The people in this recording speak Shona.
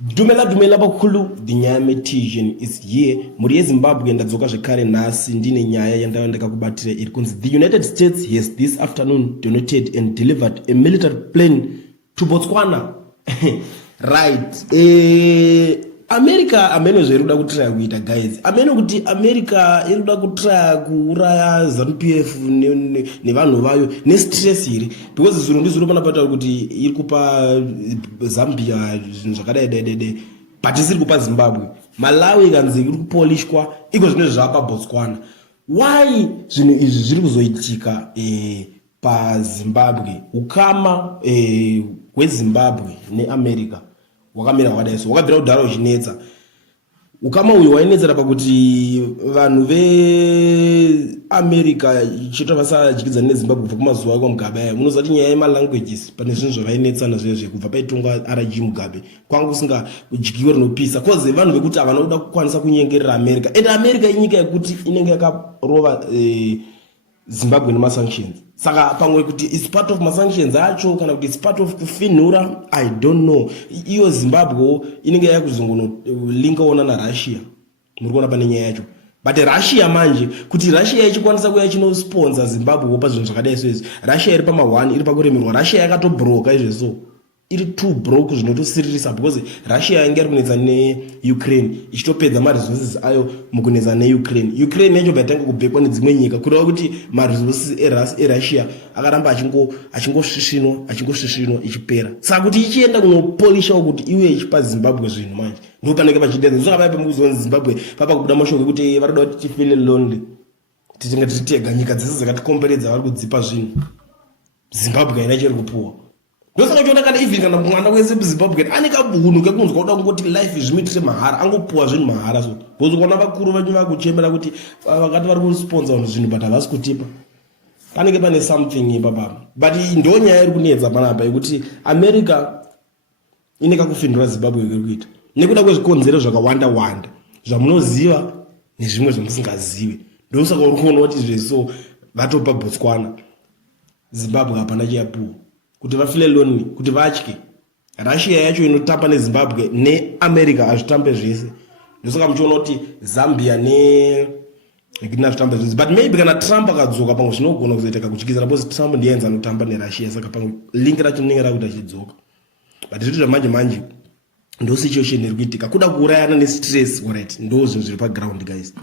Dumela bakulu, the Nyame Tijan is here. Muri Zimbabwe ndadzoka zvekare nhasi ndine nyaya yandaenda kubatira iri kunzi the United States has this afternoon donated and delivered a military plane to Botswana. Right. America amene zveruda kutraya kuita guys. Amene kuti America iruda kutraya kuuraya ZANU-PF nevanhu vayo nestress iri because zvinhu ndizvo panapata kuti iri kupa Zambia zvinhu zvakadai but isiri kupa Zimbabwe. Malawi kanzi iri kupolishwa iko zvino zvapa Botswana. Why zvinhu izvi zviri kuzoitika paZimbabwe? Ukama hweZimbabwe neAmerica wakamira wakadai so wakabvira kudhara uchinetsa. Ukama uyu wainetsera pakuti vanhu veAmerica chito vasajikidza neZimbabwe kubva kumazuva ako Mugabe. Munoziva kuti nyaya yemalanguages pane zvinhu zvavainetsana zvezve kubva paitongwa RG Mugabe kwanga kusingajikiwe rinopisa koze vanhu vekuti havana kuda kukwanisa kunyengerera America and America inyika yekuti inenge yakarova Zimbabwe nemasanctions. Saka pamwe kuti it's part of masanctions acho kana kuti it's part of kufinura I don't know. Iyo Zimbabwe inenge yakuzongono linka ona na Russia. Muri kuona pane nyaya yacho. But Russia manje kuti Russia ichikwanisa kuya chino sponsor Zimbabwe pa zvinhu zvakadai so izvi. Russia iri pama 1 iri pakuremerwa. Russia yakatobroka izvo so. Iri too broke zvinotosiririsa because Russia inge iri kunetsa neUkraine ichitopedza maresources ayo mukunetsa neUkraine. Ukraine yacho batanga kubhekwa nedzimwe nyika kureva kuti maresources eRussia akaramba achingosvisvino ichipera. Saka kuti ichienda kunopolisha kuti iwe ichipa Zimbabwe zvinhu manje ndo panenge pachidedza zvoka paipa mukuzonzi Zimbabwe papa kubuda mashoko kuti varikuda kuti tifile lonely tichinge tichitega nyika dzese dzakatikomberedza vari kudzipa zvinhu Zimbabwe haina chiri kupuwa. Ndosaka chona kana even kana mwana wese muZimbabwe ane kabunhu kekunzwa kuda kungoti life zvimitire mahara angopuwa zvinhu mahara so bozo kona vakuru vanyu vakuchemera kuti vakati vari kusponsor zvinhu but havasi kutipa panenge pane something ipapa but ndo nyaya iri kunetsa panapa yekuti America ine kakufindura Zimbabwe iri kuita nekuda kwezvikonzero zvakawanda zvamunoziva nezvimwe zvamusingazivi. Ndosaka uri kuona kuti zveso vatopa Botswana Zimbabwe hapana chiyapuwa kuti vafile lonely kuti vatye. Russia yacho inotamba neZimbabwe neAmerica azvitambe zvese. Ndosaka muchiona kuti Zambia zvitambe zvese but maybe kana Trump akadzoka pamwe zvinogona kuzoita kuchikizana because Trump ndiye anza anotamba neRussia saka pamwe link racho rinenge rakuti achidzoka but zviro zvamanje ndo situation iri kuitika kuda kuurayana nestress alright ndo zvinhu zviri paground guys.